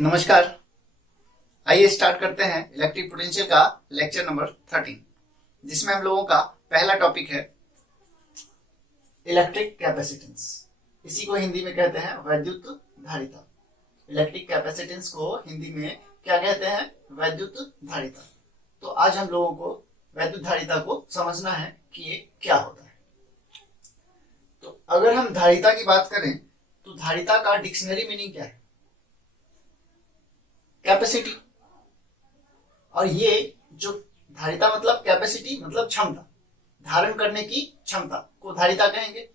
नमस्कार। आइए स्टार्ट करते हैं इलेक्ट्रिक पोटेंशियल का लेक्चर नंबर 13, जिसमें हम लोगों का पहला टॉपिक है इलेक्ट्रिक कैपेसिटेंस। इसी को हिंदी में कहते हैं वैद्युत धारिता। इलेक्ट्रिक कैपेसिटेंस को हिंदी में क्या कहते हैं? वैद्युत धारिता। तो आज हम लोगों को वैद्युत धारिता को समझना है कि ये क्या होता है। तो अगर हम धारिता की बात करें तो धारिता का डिक्शनरी मीनिंग क्या है? कैपेसिटी। और ये जो धारिता मतलब कैपेसिटी मतलब क्षमता, धारण करने की क्षमता को धारिता कहेंगे।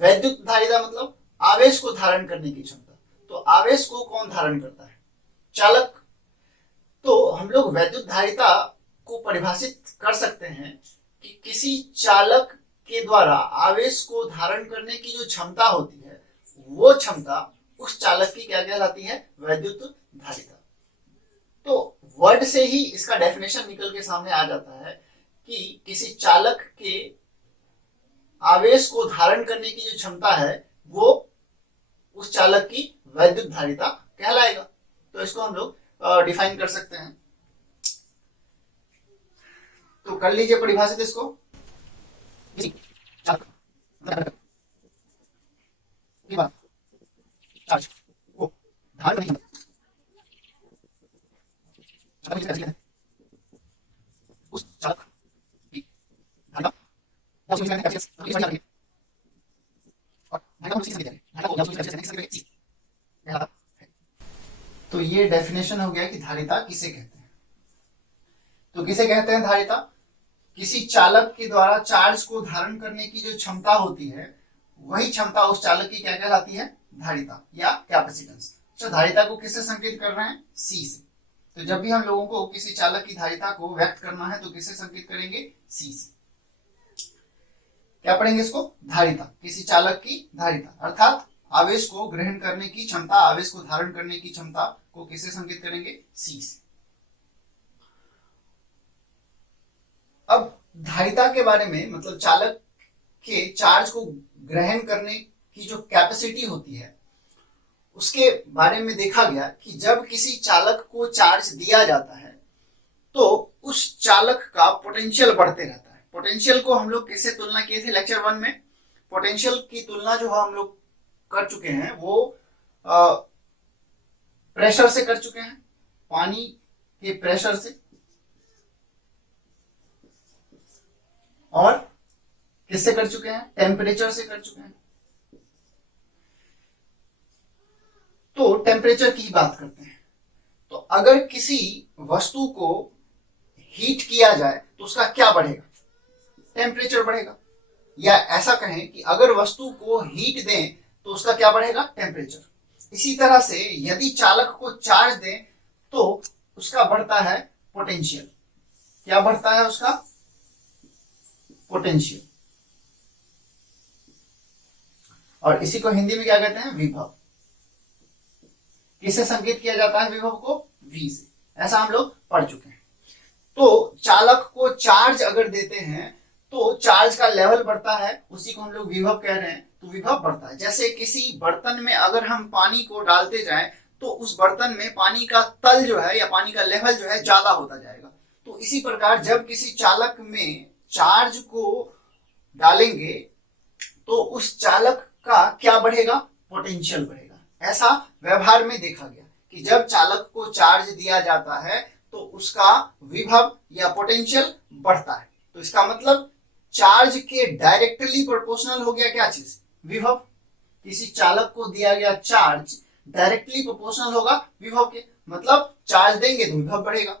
वैद्युत धारिता मतलब आवेश को धारण करने की क्षमता। तो आवेश को कौन धारण करता है? चालक। तो हम लोग वैद्युत धारिता को परिभाषित कर सकते हैं कि किसी चालक के द्वारा आवेश को धारण करने की जो क्षमता होती है, वो क्षमता उस चालक की क्या कहलाती है? वैद्युत धारिता। तो वर्ड से ही इसका डेफिनेशन निकल के सामने आ जाता है कि किसी चालक के आवेश को धारण करने की जो क्षमता है वो उस चालक की वैद्युत धारिता कहलाएगा। तो इसको हम लोग डिफाइन कर सकते हैं। तो कर लीजिए परिभाषित इसको। चालक की बात चार्ज को धारण करने की उस चालक की धारिता तो ये डेफिनेशन हो गया कि धारिता किसे कहते हैं। तो किसे कहते हैं धारिता? किसी चालक के द्वारा चार्ज को धारण करने की जो क्षमता होती है, वही क्षमता उस चालक की क्या कहलाती है? धारिता या कैपेसिटेंस। तो धारिता को किससे संकेत कर रहे हैं? सी से। तो जब भी हम लोगों को किसी चालक की धारिता को व्यक्त करना है तो किससे संकेत करेंगे? सी से। क्या पढ़ेंगे इसको? धारिता, किसी चालक की धारिता, अर्थात आवेश को ग्रहण करने की क्षमता, आवेश को धारण करने की क्षमता को किससे संकेत करेंगे? सी से। अब धारिता के बारे में मतलब चालक के चार्ज को ग्रहण करने की जो कैपेसिटी होती है उसके बारे में देखा गया कि जब किसी चालक को चार्ज दिया जाता है तो उस चालक का पोटेंशियल बढ़ते रहता है। पोटेंशियल को हम लोग किससे तुलना किए थे लेक्चर 1 में? पोटेंशियल की तुलना जो हम लोग कर चुके हैं वो प्रेशर से कर चुके हैं, पानी के प्रेशर से, और किससे कर चुके हैं? टेम्परेचर से कर चुके हैं। तो टेम्परेचर की बात करते हैं। तो अगर किसी वस्तु को हीट किया जाए तो उसका क्या बढ़ेगा? टेम्परेचर बढ़ेगा। या ऐसा कहें कि अगर वस्तु को हीट दें तो उसका क्या बढ़ेगा? टेम्परेचर। इसी तरह से यदि चालक को चार्ज दें तो उसका बढ़ता है पोटेंशियल। क्या बढ़ता है उसका? पोटेंशियल। और इसी को हिंदी में क्या कहते हैं? विभव। किससे संकेत किया जाता है विभव को? V से। ऐसा हम लोग पढ़ चुके हैं। तो चालक को चार्ज अगर देते हैं तो चार्ज का लेवल बढ़ता है, उसी को हम लोग विभव कह रहे हैं। तो विभव बढ़ता है। जैसे किसी बर्तन में अगर हम पानी को डालते जाएं तो उस बर्तन में पानी का तल जो है या पानी का लेवल जो है ज्यादा होता जाएगा। तो इसी प्रकार जब किसी चालक में चार्ज को डालेंगे तो उस चालक का क्या बढ़ेगा? पोटेंशियल बढ़ेगा। ऐसा व्यवहार में देखा गया कि जब चालक को चार्ज दिया जाता है तो उसका विभव या पोटेंशियल बढ़ता है। तो इसका मतलब चार्ज के डायरेक्टली प्रोपोर्शनल हो गया क्या चीज? विभव। किसी चालक को दिया गया चार्ज डायरेक्टली प्रोपोर्शनल होगा विभव के। मतलब चार्ज देंगे तो विभव बढ़ेगा,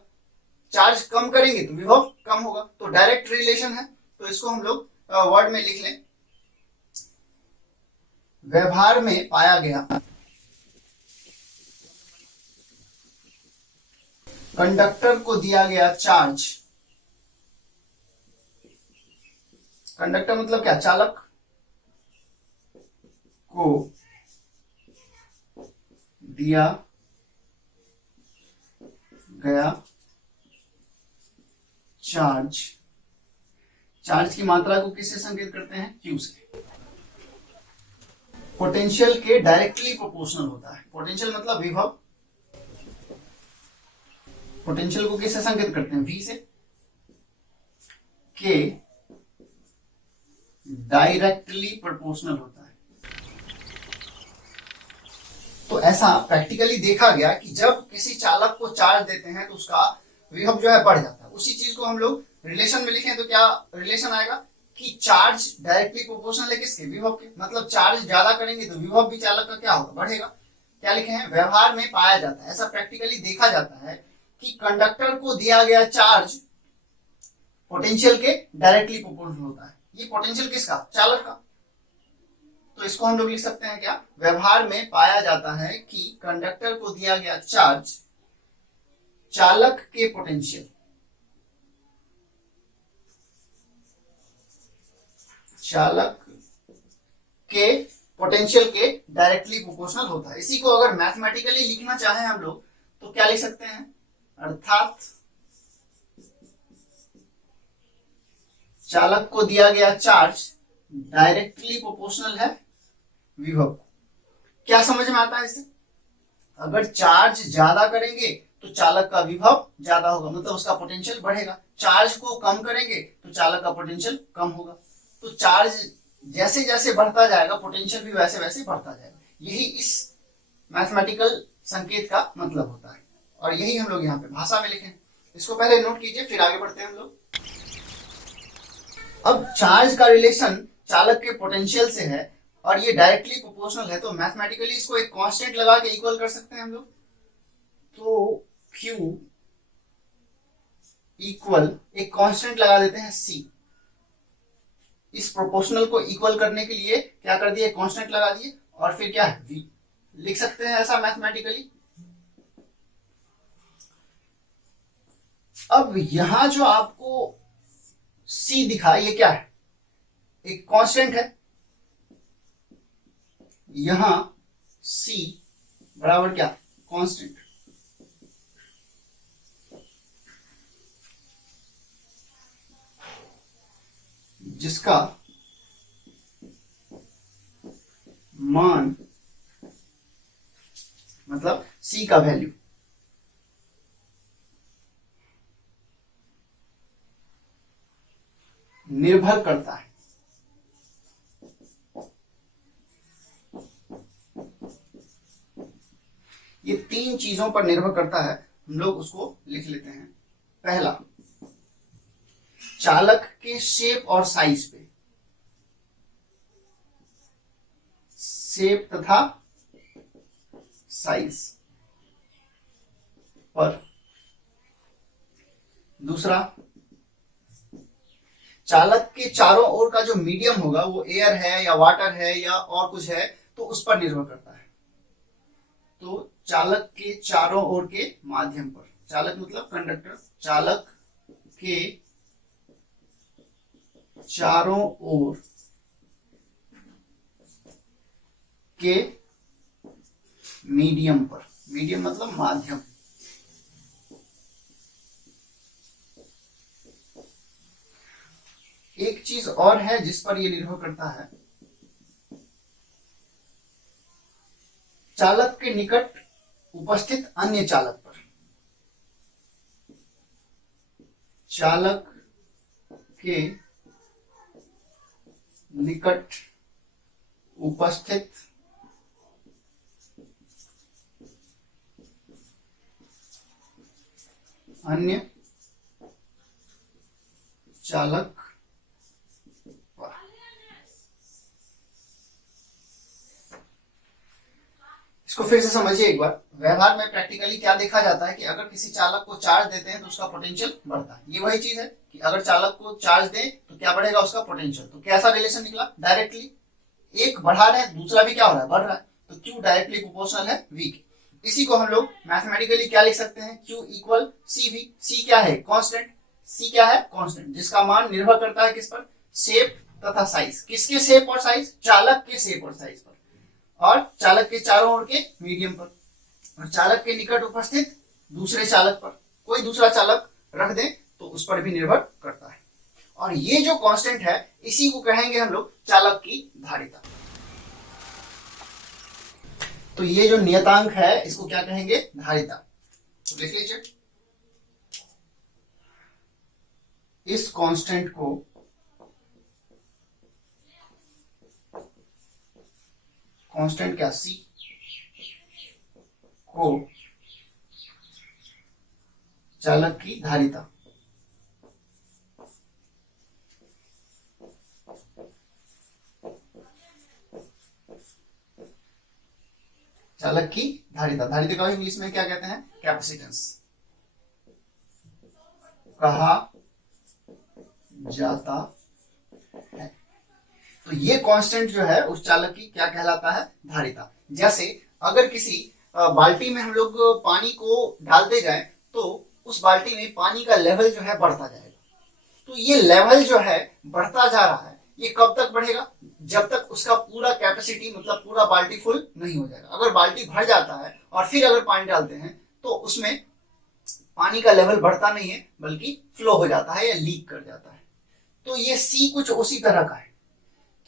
चार्ज कम करेंगे तो विभव कम होगा। तो डायरेक्ट रिलेशन है। तो इसको हम लोग वर्ड में लिख लें। व्यवहार में पाया गया कंडक्टर को दिया गया चार्ज, कंडक्टर मतलब क्या? चालक को दिया गया चार्ज, चार्ज की मात्रा को किससे संकेत करते हैं? Q से। पोटेंशियल के डायरेक्टली प्रोपोर्शनल होता है। पोटेंशियल मतलब विभव, पोटेंशियल को किससे संकेत करते हैं? V से। के डायरेक्टली प्रोपोर्शनल होता है। तो ऐसा प्रैक्टिकली देखा गया कि जब किसी चालक को चार्ज देते हैं तो उसका विभव जो है बढ़ जाता है। उसी चीज को हम लोग रिलेशन में लिखें तो क्या रिलेशन आएगा कि चार्ज डायरेक्टली प्रोपोर्शनल है किसके? विभव के। मतलब चार्ज ज्यादा करेंगे तो विभव भी चालक का क्या होगा? बढ़ेगा। क्या लिखे हैं? व्यवहार में पाया जाता है, ऐसा प्रैक्टिकली देखा जाता है कि कंडक्टर को दिया गया चार्ज पोटेंशियल के डायरेक्टली प्रोपोर्शनल होता है। ये पोटेंशियल किसका? चालक का। तो इसको हम लोग लिख सकते हैं क्या? व्यवहार में पाया जाता है कि कंडक्टर को दिया गया चार्ज चालक के पोटेंशियल के डायरेक्टली प्रोपोर्शनल होता है। इसी को अगर मैथमेटिकली लिखना चाहें हम लोग तो क्या लिख सकते हैं? अर्थात चालक को दिया गया चार्ज डायरेक्टली प्रोपोर्शनल है विभव। क्या समझ में आता है इससे? अगर चार्ज ज्यादा करेंगे तो चालक का विभव ज्यादा होगा, मतलब उसका पोटेंशियल बढ़ेगा। चार्ज को कम करेंगे तो चालक का पोटेंशियल कम होगा। तो चार्ज जैसे जैसे बढ़ता जाएगा पोटेंशियल भी वैसे वैसे बढ़ता जाएगा। यही इस मैथमेटिकल संकेत का मतलब होता है और यही हम लोग यहाँ पे भाषा में लिखें। इसको पहले नोट कीजिए, फिर आगे बढ़ते हैं हम लोग। अब चार्ज का रिलेशन चालक के पोटेंशियल से है और ये डायरेक्टली प्रोपोर्शनल है, तो मैथमेटिकली इसको एक कांस्टेंट लगा के इक्वल कर सकते हैं हम लोग। तो Q इक्वल एक कांस्टेंट लगा देते हैं C। इस प्रोपोर्शनल को इक्वल करने के लिए क्या कर दिए? कांस्टेंट लगा दिए और फिर क्या है? V लिख सकते हैं ऐसा मैथमेटिकली। अब यहां जो आपको C दिखा, ये क्या है? एक कांस्टेंट है। यहां C बराबर क्या? कांस्टेंट। जिसका मान मतलब C का वैल्यू निर्भर करता है ये तीन चीजों पर निर्भर करता है। हम लोग उसको लिख लेते हैं। पहला, चालक के शेप और साइज पे, शेप तथा साइज पर। दूसरा, चालक के चारों ओर का जो मीडियम होगा वो एयर है या वाटर है या और कुछ है, तो उस पर निर्भर करता है। तो चालक के चारों ओर के माध्यम पर, चालक मतलब कंडक्टर, चालक के चारों ओर के मीडियम पर, मीडियम मतलब माध्यम। एक चीज और है जिस पर यह निर्भर करता है, चालक के निकट उपस्थित अन्य चालक पर। चालक के निकट उपस्थित अन्य चालक पर। इसको फिर से समझिए एक बार। व्यवहार में प्रैक्टिकली क्या देखा जाता है कि अगर किसी चालक को चार्ज देते हैं तो उसका पोटेंशियल बढ़ता है। ये वही चीज है कि अगर चालक को चार्ज दें तो क्या बढ़ेगा? उसका पोटेंशियल। तो कैसा रिलेशन निकला? डायरेक्टली एक बढ़ा रहे हैं, दूसरा भी क्या हो रहा है? बढ़ रहा है। तो Q डायरेक्टली प्रोपोर्शनल है V के। इसी को हम लोग मैथमेटिकली क्या लिख सकते हैं? Q equal CV। C क्या है? कांस्टेंट। C क्या है? कांस्टेंट, जिसका मान निर्भर करता है किस पर? शेप तथा साइज। किसके शेप और साइज? चालक के शेप और साइज पर, और चालक के चारों ओर के मीडियम पर, और चालक के निकट उपस्थित दूसरे चालक पर। कोई दूसरा चालक रख दें तो उस पर भी निर्भर करता है। और ये जो कांस्टेंट है इसी को कहेंगे हम लोग चालक की धारिता। तो ये जो नियतांक है इसको क्या कहेंगे? धारिता। तो लिख लीजिए। इस कांस्टेंट को कांस्टेंट क्या C को चालक की धारिता चालक की धारिता धारिता का इंग्लिश में क्या कहते हैं? कैपेसिटेंस कहा जाता है। तो ये कांस्टेंट जो है उस चालक की क्या कहलाता है? धारिता। जैसे अगर किसी बाल्टी में हम लोग पानी को डालते जाएं तो उस बाल्टी में पानी का लेवल जो है बढ़ता जाएगा। तो ये लेवल जो है बढ़ता जा रहा है, ये कब तक बढ़ेगा? जब तक उसका पूरा कैपेसिटी मतलब पूरा बाल्टी फुल नहीं हो जाएगा। अगर बाल्टी भर जाता है और फिर अगर पानी डालते हैं तो उसमें पानी का लेवल बढ़ता नहीं है बल्कि फ्लो हो जाता है या लीक कर जाता है। तो ये सी कुछ उसी तरह का है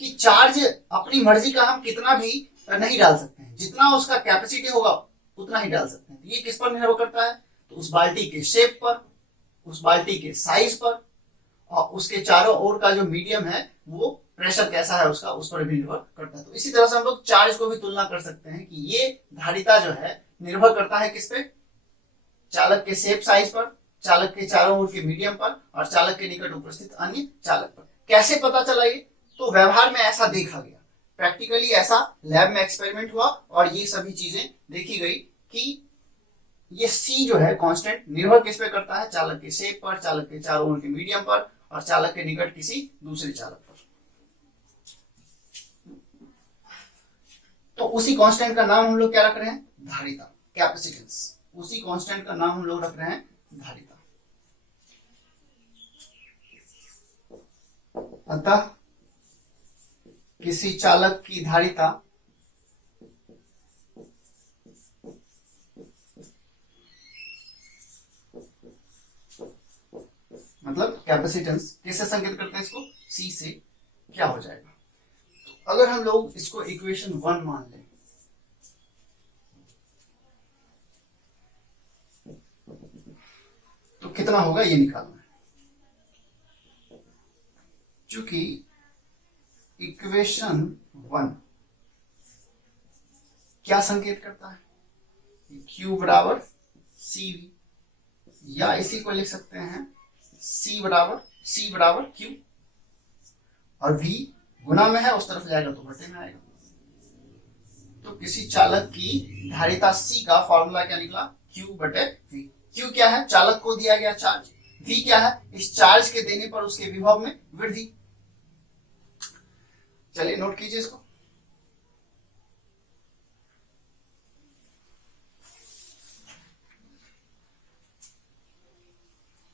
कि चार्ज अपनी मर्जी का हम कितना भी नहीं डाल सकते हैं, जितना उसका कैपेसिटी होगा उतना ही डाल सकते हैं। ये किस पर निर्भर करता है? तो उस बाल्टी के शेप पर, उस बाल्टी के साइज पर और उसके चारों ओर का जो मीडियम है वो प्रेशर कैसा है उसका, उस पर भी निर्भर करता है। तो इसी तरह से हम लोग चार्ज को भी तुलना कर सकते हैं कि ये धारिता जो है निर्भर करता है किस पे? चालक के शेप साइज पर, चालक के चारों ओर के मीडियम पर और चालक के निकट उपस्थित अन्य चालक पर। कैसे पता चला ये? तो व्यवहार में ऐसा देखा गया, प्रैक्टिकली ऐसा लैब में एक्सपेरिमेंट हुआ और ये सभी चीजें देखी गई कि ये C जो है कांस्टेंट निर्भर किस पे करता है? चालक के शेप पर, चालक के चारों ओर के मीडियम पर और चालक के निकट किसी दूसरे चालक पर। तो उसी कांस्टेंट का नाम हम लोग क्या रख रहे हैं? धारिता, कैपेसिटेंस। उसी कांस्टेंट का नाम हम लोग रख रहे हैं धारिता। अतः किसी चालक की धारिता मतलब कैपेसिटेंस किससे संकेत करते हैं? इसको C से क्या हो जाएगा? तो अगर हम लोग इसको इक्वेशन 1 मान लें तो कितना होगा ये निकालना है। चूंकि इक्वेशन 1 क्या संकेत करता है? Q बराबर CV, या इसी को लिख सकते हैं C बराबर Q, और V गुना में है, उस तरफ जाएगा तो बटे में आएगा। तो किसी चालक की धारिता C का फॉर्मूला क्या निकला? Q बटे V। Q क्या है? चालक को दिया गया चार्ज। V क्या है? इस चार्ज के देने पर उसके विभव में वृद्धि। चलिए नोट कीजिए इसको।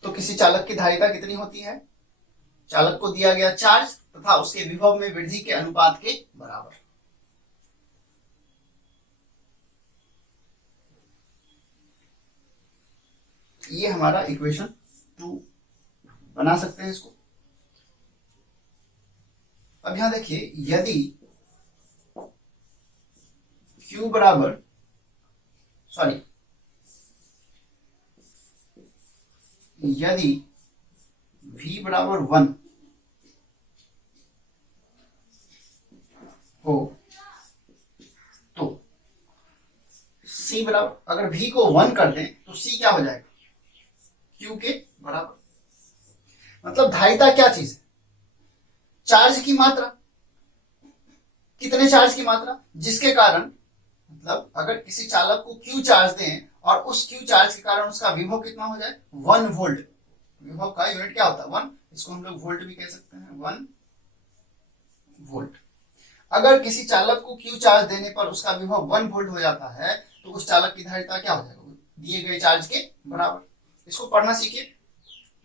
तो किसी चालक की धारिता कितनी होती है? चालक को दिया गया चार्ज तथा उसके विभव में वृद्धि के अनुपात के बराबर। ये हमारा इक्वेशन 2 बना सकते हैं इसको। अब यहां देखिए, यदि Q बराबर यदि V बराबर 1 हो तो C बराबर, अगर V को 1 कर दें तो C क्या हो जाएगा? Q के बराबर। मतलब धारिता क्या चीज है? चार्ज की मात्रा। कितने चार्ज की मात्रा? जिसके कारण, मतलब अगर किसी चालक को Q चार्ज दें और उस Q चार्ज के कारण उसका विभव कितना हो जाए? 1 वोल्ट। विभव का यूनिट क्या होता है? 1। इसको हम लोग वोल्ट भी कह सकते हैं, 1 वोल्ट। अगर किसी चालक को Q चार्ज देने पर उसका विभव 1 वोल्ट हो जाता है तो उस चालक की धारिता क्या हो जाएगा? दिए गए चार्ज के बराबर। इसको पढ़ना सीखिए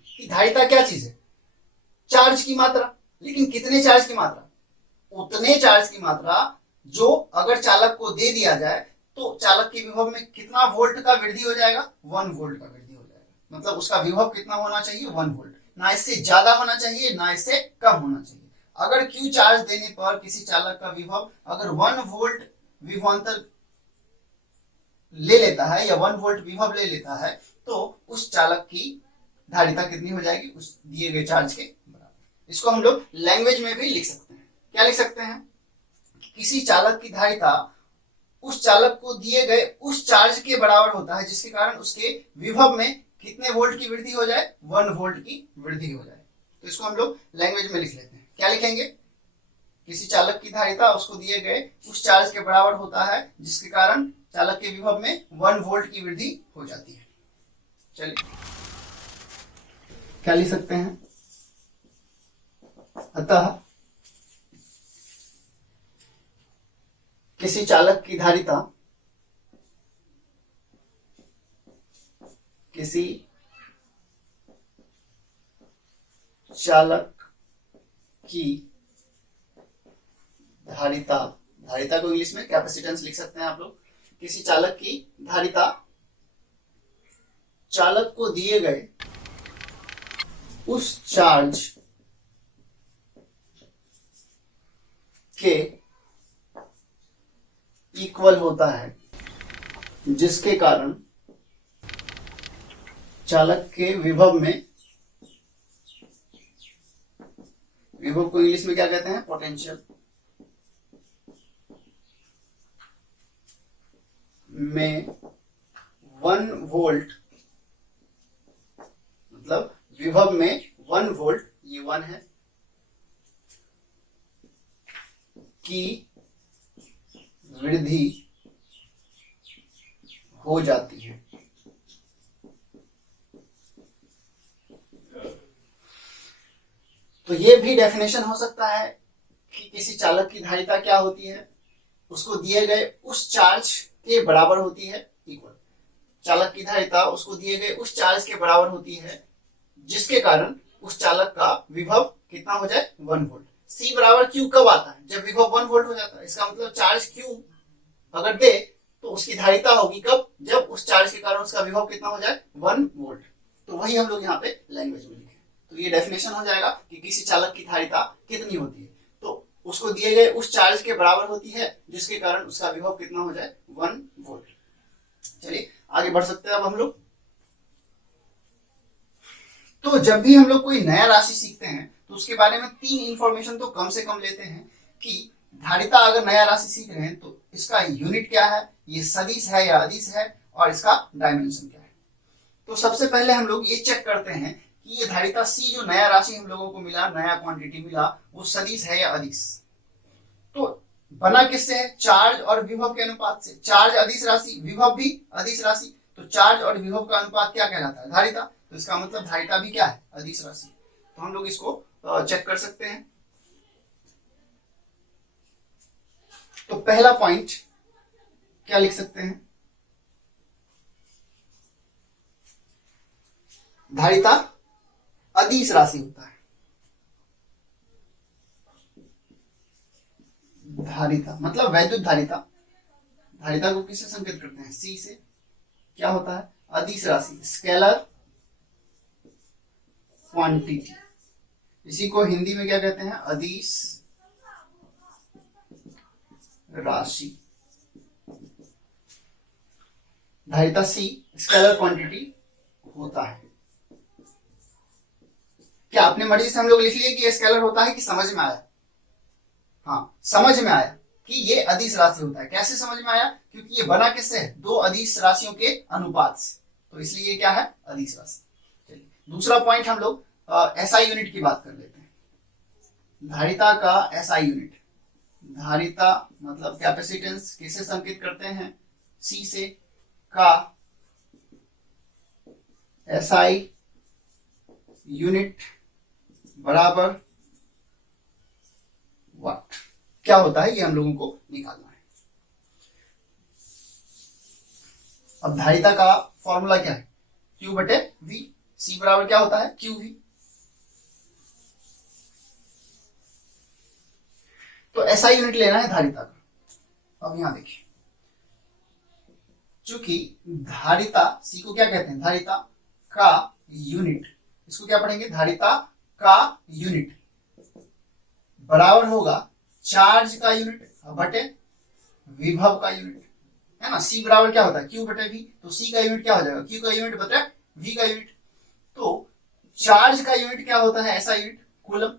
कि धारिता क्या चीज है? चार्ज की मात्रा। लेकिन कितने चार्ज की मात्रा? उतने चार्ज की मात्रा जो अगर चालक को दे दिया जाए तो चालक के विभव में कितना वोल्ट का वृद्धि हो जाएगा? 1 वोल्ट का वृद्धि हो जाएगा। मतलब उसका विभव कितना होना चाहिए? 1 वोल्ट। ना इससे ज्यादा होना चाहिए ना इससे कम होना चाहिए। अगर Q चार्ज देने पर किसी चालक का विभव अगर 1 वोल्ट विभवांतर ले लेता है या 1 वोल्ट विभव ले लेता है तो उस चालक की धारिता कितनी हो जाएगी उस दिए गए चार्ज के बराबर। इसको हम लोग लैंग्वेज में भी लिख सकते हैं। क्या लिख सकते हैं? किसी चालक की धारिता उस चालक को दिए गए उस चार्ज के बराबर होता है जिसके कारण उसके विभव में कितने वोल्ट की वृद्धि हो जाए, 1 वोल्ट की वृद्धि हो जाए। तो इसको हम लोग लैंग्वेज में लिख लेते हैं। क्या लिखेंगे? किसी चालक की धारिता उसको दिए गए उस चार्ज के बराबर होता है जिसके कारण चालक के विभव में 1 वोल्ट की वृद्धि हो जाती है। चलिए क्या लिख सकते हैं? अतः किसी चालक की धारिता किसी चालक की धारिता, धारिता को इंग्लिश में कैपेसिटेंस लिख सकते हैं आप लोग। किसी चालक की धारिता चालक को दिए गए उस चार्ज के इक्वल होता है जिसके कारण चालक के विभव में, विभव को इंग्लिश में क्या कहते हैं? पोटेंशियल, में 1 वोल्ट, मतलब विभव में 1 वोल्ट, ये 1 है, की वृद्धि हो जाती है। तो ये भी डेफिनेशन हो सकता है कि किसी चालक की धारिता क्या होती है, उसको दिए गए उस चार्ज के बराबर होती है, इक्वल। चालक की धारिता उसको दिए गए उस चार्ज के बराबर होती है जिसके कारण उस चालक का विभव कितना हो जाए, 1 वोल्ट। C बराबर Q कब आता है? जब विभव 1 वोल्ट हो जाता है। इसका मतलब चार्ज Q अगर दे तो उसकी धारिता होगी कब? जब उस चार्ज के कारण उसका विभव कितना हो जाए, 1 वोल्ट। तो वही हम लोग यहाँ पे लैंग्वेज में लिखे। तो ये डेफिनेशन हो जाएगा कि किसी चालक की धारिता कितनी होती है, तो उसको दिए गए उस चार्ज के बराबर होती है जिसके कारण उसका विभव कितना हो जाए, 1 वोल्ट। चलिए आगे बढ़ सकते हैं अब हम लोग। तो जब भी हम लोग कोई नया राशि सीखते हैं तो उसके बारे में 3 इंफॉर्मेशन तो कम से कम लेते हैं कि धारिता अगर नया राशि सीख रहे हैं तो इसका यूनिट क्या है, ये सदिश है या अदिश है, और इसका डायमेंशन क्या है। तो सबसे पहले हम लोग ये चेक करते हैं कि ये धारिता C जो नया राशि हम लोगों को मिला, नया क्वांटिटी मिला, वो सदिश है या अदिश। तो बना किससे है? चार्ज और विभव के अनुपात से। चार्ज अदिश राशि, विभव भी अदिश राशि, तो चार्ज और विभव का अनुपात क्या कहलाता है? धारिता। तो इसका मतलब धारिता भी क्या है? अदिश राशि। तो हम लोग इसको चेक कर सकते हैं। तो पहला पॉइंट क्या लिख सकते हैं? धारिता अदिश राशि होता है। धारिता मतलब वैद्युत धारिता। धारिता को किससे संकेत करते हैं? C से। क्या होता है? अदिश राशि, स्केलर क्वांटिटी। इसी को हिंदी में क्या कहते हैं? अदिश राशि। धारिता C स्केलर क्वांटिटी होता है। क्या अपने मर्जी से हम लोग लिख लिए कि ये स्केलर होता है, कि समझ में आया? हाँ, समझ में आया कि ये अदिश राशि होता है। कैसे समझ में आया? क्योंकि ये बना किससे है? 2 अदिश राशियों के अनुपात से, तो इसलिए ये क्या है? अदिश राशि। चलिए दूसरा पॉइंट हम लोग SI यूनिट की बात कर लेते हैं। धारिता का SI यूनिट। धारिता मतलब कैपेसिटेंस किससे संकेत करते हैं? C से। का SI यूनिट बराबर वाट। क्या होता है ये हम लोगों को निकालना है। अब धारिता का फॉर्मूला क्या है? Q बटे V। C बराबर क्या होता है? QV। तो SI यूनिट लेना है धारिता का। अब यहां देखिए, चूंकि धारिता C को क्या कहते हैं? धारिता का यूनिट। इसको क्या पढ़ेंगे? धारिता का यूनिट बराबर होगा चार्ज का यूनिट बटे विभव का यूनिट, है ना। C बराबर क्या होता है? Q बटे V। तो C का यूनिट क्या हो जाएगा? Q का यूनिट बटे V का यूनिट। तो चार्ज का यूनिट क्या होता है, ऐसा यूनिट कूलम,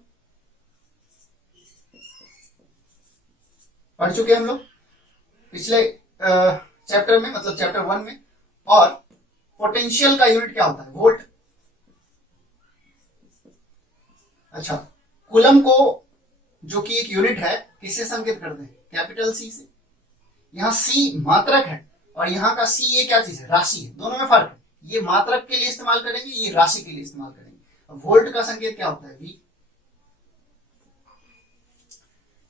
पढ़ चुके हम लोग पिछले चैप्टर में, मतलब चैप्टर 1 में। और पोटेंशियल का यूनिट क्या होता है, वोल्ट। अच्छा, कूलम को जो कि एक यूनिट है, किससे संकेत करते हैं, कैपिटल सी से। यहाँ सी मात्रक है और यहाँ का सी ये क्या चीज है, राशि है, दोनों में फर्क है। ये मात्रक के लिए इस्तेमाल करेंगे, ये राशि के लिए इस्तेमाल करेंगे। अब वोल्ट का संकेत क्या होता है, वी।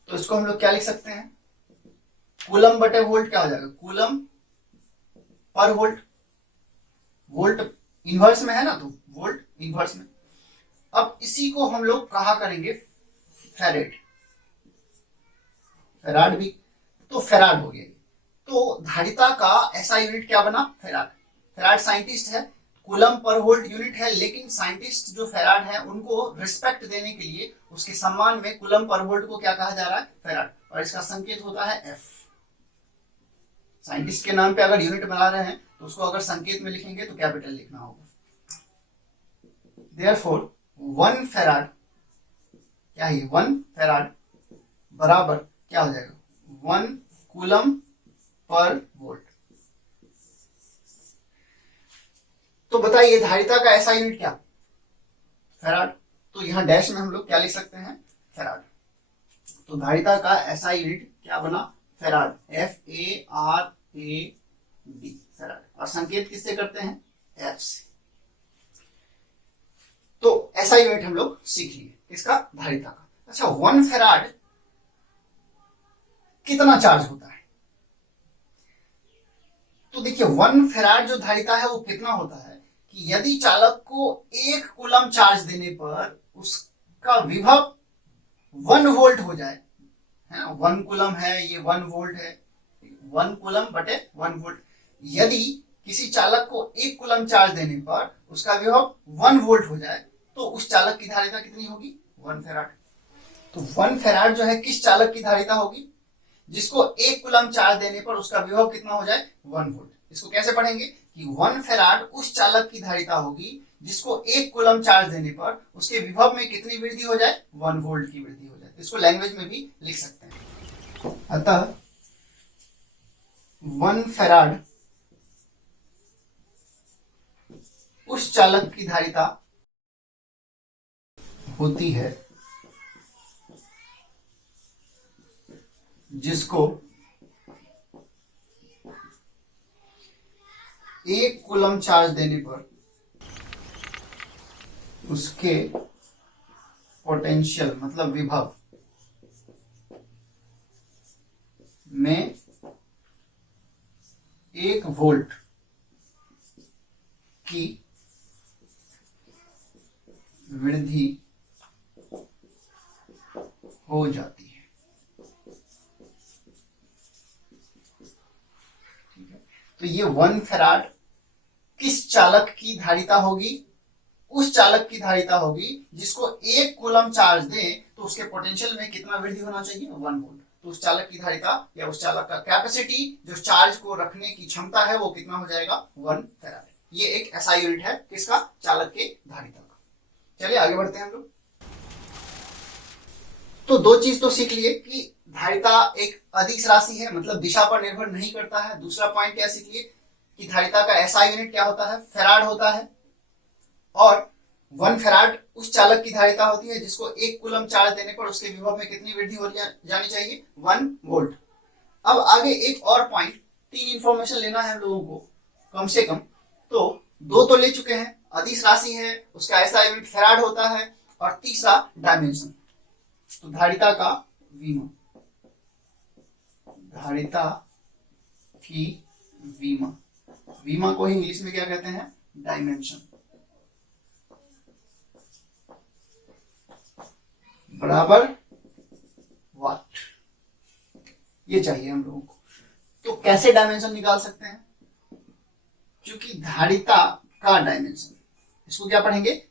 तो इसको हम लोग क्या लिख सकते हैं, कूलम बटे वोल्ट क्या हो जाएगा, coulomb per volt. Volt inverse में है ना, तो वोल्ट इनवर्स में। अब इसी को हम लोग कहा करेंगे फेरेड, फेराड भी, तो फेराड हो गया। तो धारिता का ऐसा यूनिट क्या बना, फेराड। फेराड साइंटिस्ट है, कूलम पर वोल्ट यूनिट है, लेकिन साइंटिस्ट जो फेराड है उनको रिस्पेक्ट देने के लिए उसके सम्मान में कूलम पर वोल्ट को क्या कहा जा रहा है, फेराड। और इसका संकेत होता है एफ। साइंटिस्ट के नाम पे अगर यूनिट बना रहे हैं तो उसको अगर संकेत में लिखेंगे तो कैपिटल लिखना होगा। देयरफॉर 1 फेराड क्या है, 1 फेराड बराबर क्या हो जाएगा, 1 कूलम पर वोल्ट। तो बताइए धारिता का ऐसा यूनिट क्या, फेराड। तो यहां डैश में हम लोग क्या लिख सकते हैं, फेराड। तो धारिता का ऐसा यूनिट क्या बना, फेराड, FARAD, फेराड। और संकेत किससे करते हैं, एफ से। तो ऐसा यूनिट हम लोग सीख लिए किसका, धारिता का। अच्छा, 1 फेराड कितना चार्ज होता है, तो देखिए 1 फेराड जो धारिता है वो कितना होता है कि यदि चालक को 1 कूलम चार्ज देने पर उसका विभव 1 वोल्ट हो जाए, है ना, 1 कूलम है, ये 1 वोल्ट है, 1 कूलम बटे 1 वोल्ट। यदि किसी चालक को 1 कूलम चार्ज देने पर उसका विभव 1 वोल्ट हो जाए तो उस चालक की धारिता कितनी होगी, 1 फेराड। तो 1 फेराड जो है किस चालक की धारिता होगी, जिसको 1 कूलम चार्ज देने पर उसका विभव कितना हो जाए, 1 वोल्ट। इसको कैसे पढ़ेंगे कि 1 फेराड उस चालक की धारिता होगी जिसको 1 कूलम चार्ज देने पर उसके विभव में कितनी वृद्धि हो जाए, 1 वोल्ट की वृद्धि हो जाए। इसको लैंग्वेज में भी लिख सकते हैं। अतः 1 फेराड उस चालक की धारिता होती है जिसको 1 कूलम चार्ज देने पर उसके पोटेंशियल मतलब विभव में 1 वोल्ट की वृद्धि हो जाती है। ठीक है, तो ये 1 फेराड किस चालक की धारिता होगी, उस चालक की धारिता होगी जिसको 1 कूलम चार्ज दे तो उसके पोटेंशियल में कितना वृद्धि होना चाहिए, 1 वोल्ट। तो उस चालक की धारिता या उस चालक का कैपेसिटी जो चार्ज को रखने की क्षमता है वो कितना हो जाएगा, 1 फेराड। ये एक ऐसा यूनिट है किसका, चालक के धारिता का। चलिए आगे बढ़ते हैं हम लोग। तो 2 चीज तो सीख लिए कि धारिता एक अदिश राशि है, मतलब दिशा पर निर्भर नहीं करता है। दूसरा पॉइंट क्या सीख लिए कि धारिता का ऐसा यूनिट क्या होता है, फेराड होता है। और 1 फेराड उस चालक की धारिता होती है जिसको 1 कूलम चार्ज देने पर उसके विभव में कितनी वृद्धि हो जानी चाहिए, 1 वोल्ट। अब आगे एक और पॉइंट, 3 इंफॉर्मेशन लेना है हम लोगों को कम से कम। तो 2 तो ले चुके हैं, अदिश राशि है, उसका ऐसा यूनिट फेराड होता है, और तीसरा डायमेंशन। तो धारिता का विमा, धारिता की विमा, विमा को ही इंग्लिश में क्या कहते हैं, डायमेंशन, बराबर वाट। ये चाहिए हम लोगों को। तो कैसे डायमेंशन निकाल सकते हैं, क्योंकि धारिता का डायमेंशन, इसको क्या पढ़ेंगे,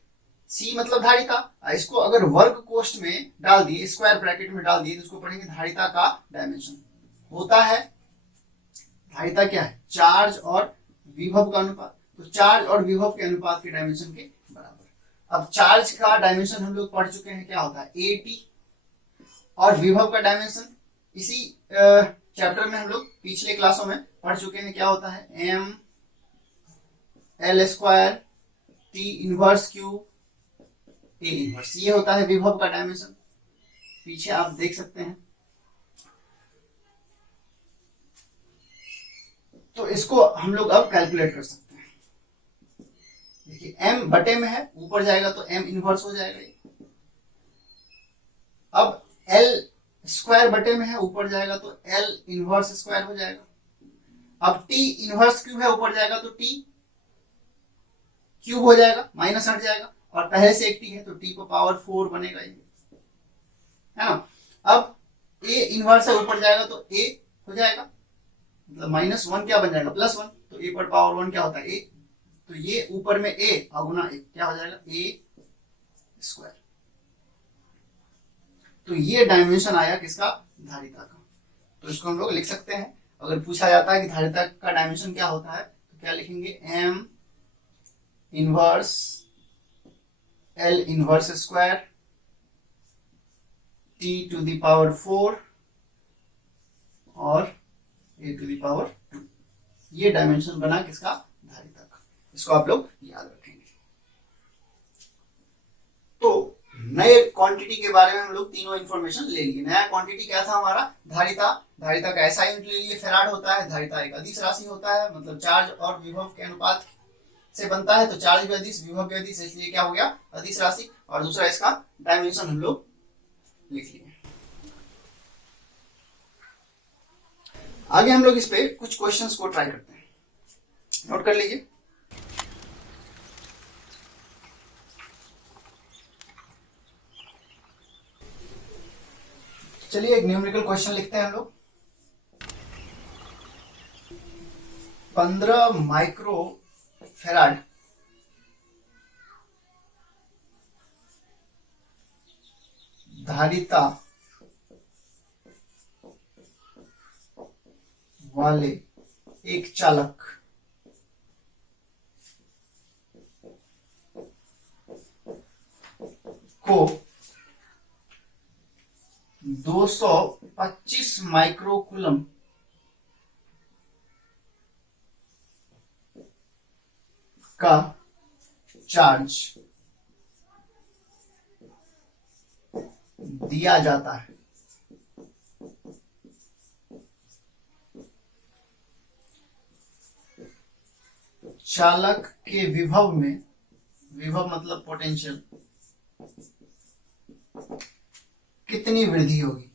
सी मतलब धारिता, इसको अगर वर्ग कोष्ठ में डाल दिए, स्क्वायर ब्रैकेट में डाल दिए, तो इसको पढ़ेंगे धारिता का डायमेंशन होता है। धारिता क्या है, चार्ज और विभव का अनुपात। तो चार्ज और विभव के अनुपात के डायमेंशन के बराबर। अब चार्ज का डायमेंशन हम लोग पढ़ चुके हैं, क्या होता है AT, और विभव का डायमेंशन इसी चैप्टर में हम लोग पिछले क्लासों में पढ़ चुके हैं, क्या होता है mL² T inverse Q A inverse, ये होता है विभव का डायमेंशन। पीछे आप देख सकते हैं। तो इसको हम लोग अब कैलकुलेट कर सकते हैं। देखिए m बटे में है, ऊपर जाएगा तो m इनवर्स हो जाएगा। अब L स्क्वायर बटे में है, ऊपर जाएगा तो L इनवर्स स्क्वायर हो जाएगा। अब T इनवर्स क्यूब है, ऊपर जाएगा तो T क्यूब हो जाएगा, माइनस हट जाएगा, और पहले से एक T है तो T को पावर 4 बनेगा, ये है ना। अब A इनवर्स है, ऊपर जाएगा तो A हो जाएगा, मतलब -1 क्या बन जाएगा +1, तो A पर पावर 1 क्या होता है A, तो ये ऊपर में A अगुना A क्या हो जाएगा A²। तो ये डायमेंशन आया किसका, धारिता का। तो इसको हम लोग लिख सकते हैं। अगर पूछा जाता है कि धारिता का डायमेंशन क्या होता है तो क्या लिखेंगे, m inverse L inverse square T to the power 4 और A टू द पावर 2। ये डायमेंशन बना किसका, धारिता का। इसको आप लोग याद रखेंगे। तो नए क्वांटिटी के बारे में हम लोग तीनों इंफॉर्मेशन ले लिए। नया क्वांटिटी क्या था हमारा, धारिता। धारिता का ऐसा यूनिट ले लिए फैराड होता है। धारिता एक अदिश राशि होता है, मतलब चार्ज और विभव के अनुपात से बनता है। तो चार्ज भी अदिश, विभव भी अदिश, इसलिए क्या हो गया, अदिश राशि। और दूसरा इसका डायमेंशन हम लोग लिख लिए। आगे हम लोग इस पे कुछ क्वेश्चंस को ट्राई करते हैं, नोट कर लीजिए। चलिए एक न्यूमेरिकल क्वेश्चन लिखते हैं हम लोग। 15 माइक्रो फैराड धारिता वाले एक चालक को 225 माइक्रो कूलम का चार्ज दिया जाता है। चालक के विभव में, विभव मतलब पोटेंशियल, कितनी वृद्धि होगी।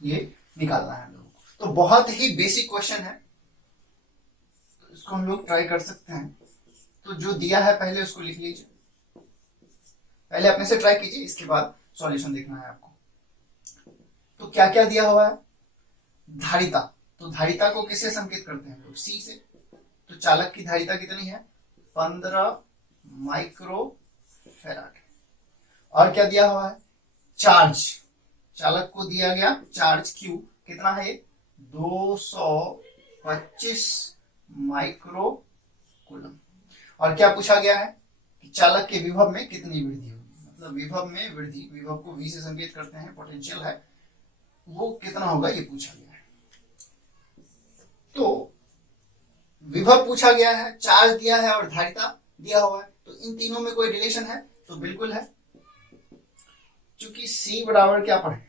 ये निकालना है हम लोगों को। तो बहुत ही बेसिक क्वेश्चन है, तो इसको हम लोग ट्राई कर सकते हैं। तो जो दिया है पहले उसको लिख लीजिए, पहले अपने से ट्राई कीजिए, इसके बाद सॉल्यूशन देखना है आपको। तो क्या क्या दिया हुआ है, धारिता। तो धारिता को किससे संकेत करते हैं हम लोग, C से। तो चालक की धारिता कितनी है, 15 माइक्रो फैराड। और क्या दिया हुआ है, चार्ज। चालक को दिया गया चार्ज Q कितना है, 225 माइक्रो कूलम। और क्या पूछा गया है कि चालक के विभव में कितनी वृद्धि होगी, मतलब विभव में वृद्धि, विभव को V से संकेत करते हैं, पोटेंशियल है, वो कितना होगा ये पूछा गया है। तो विभव पूछा गया है, चार्ज दिया है और धारिता दिया हुआ है। तो इन तीनों में कोई रिलेशन है, तो बिल्कुल है। चूंकि C बराबर क्या पढ़े,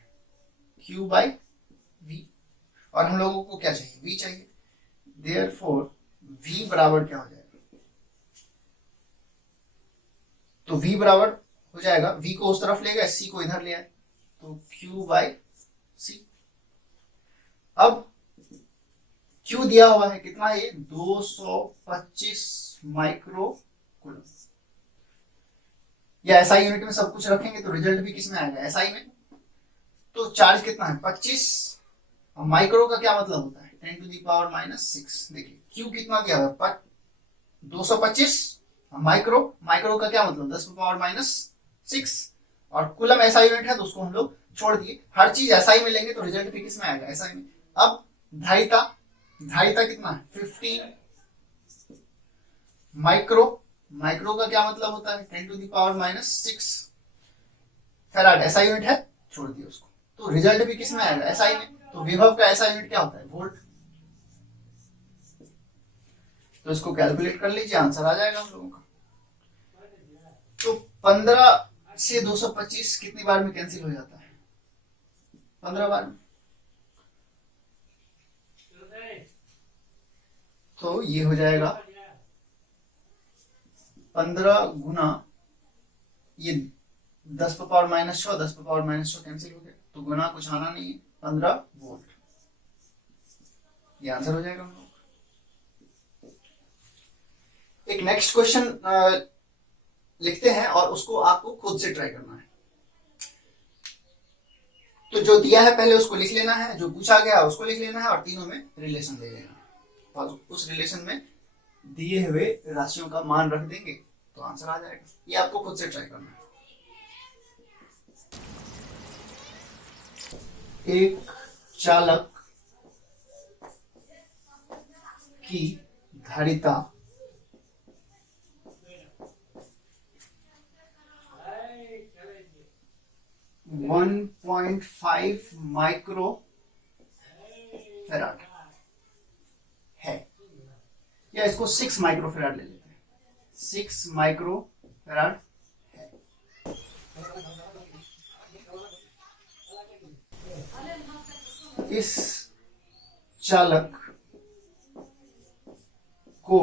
Q बाई V, और हम लोगों को क्या चाहिए, V चाहिए। देयरफॉर V बराबर क्या हो जाएगा, तो V बराबर हो जाएगा, V को उस तरफ ले गए, C को इधर ले आए, तो Q बाई C। अब Q दिया हुआ है कितना है, 225 माइक्रो कूलम। या SI यूनिट में सब कुछ रखेंगे तो रिजल्ट भी किस में आएगा, SI में। तो चार्ज कितना है, 25। माइक्रो का क्या मतलब होता है, 10 टू द पावर -6। देखिए Q कितना दिया हुआ है, 225 माइक्रो। माइक्रो का क्या मतलब, 10 टू पावर -6। और कूलम SI यूनिट है तो उसको हम लोग छोड़ दिए। हर चीज SI में लेंगे तो रिजल्ट भी किस में आएगा, SI में। अब धारिता, धारिता कितना है 15 माइक्रो, माइक्रो का क्या मतलब होता है 10⁻⁻6 फैराड, ऐसा यूनिट है, छोड़ दिया उसको। तो रिजल्ट भी किस में आएगा एसआई में, तो विभव का ऐसा यूनिट क्या होता है वोल्ट। तो इसको कैलकुलेट कर लीजिए, आंसर आ जाएगा हम लोगों का। तो 15 से 225 कितनी बार में कैंसिल हो जाता है 15 बार में। तो ये हो जाएगा 15 गुना ये 10⁻⁻6, 10⁻⁻6 कैंसिल हो गया, तो गुना कुछ आना नहीं है, 15 वोल्ट, ये आंसर हो जाएगा हम लोग। एक नेक्स्ट क्वेश्चन लिखते हैं और उसको आपको खुद से ट्राई करना है। तो जो दिया है पहले उसको लिख लेना है, जो पूछा गया उसको लिख लेना है, और तीनों में रिलेशन ले लेना है, और उस रिलेशन में दिए हुए राशियों का मान रख देंगे तो आंसर आ जाएगा। ये आपको खुद से ट्राई करना है। एक चालक की धारिता 1.5 माइक्रो फैराड है, या इसको 6 माइक्रो फैराड ले लेते हैं, 6 माइक्रो फैराड है। इस चालक को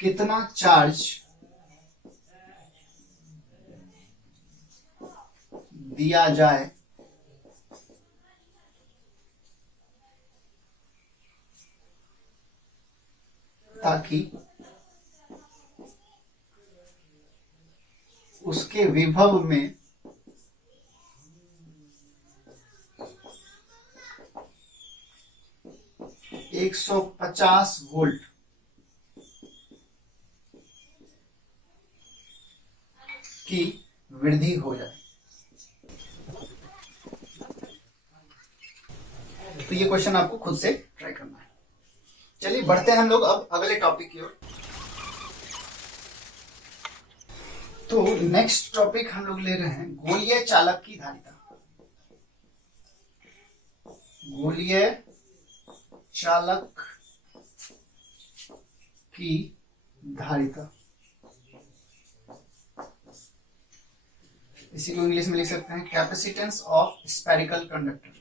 कितना चार्ज दिया जाए ताकि उसके विभव में 150 वोल्ट की वृद्धि हो जाए। तो ये क्वेश्चन आपको खुद से ट्राई करना है। चलिए बढ़ते हैं हम लोग अब अगले टॉपिक की ओर। तो नेक्स्ट टॉपिक हम लोग ले रहे हैं गोलीय चालक की धारिता। गोलीय चालक की धारिता, इसी को इंग्लिश में लिख सकते हैं capacitance of spherical conductor.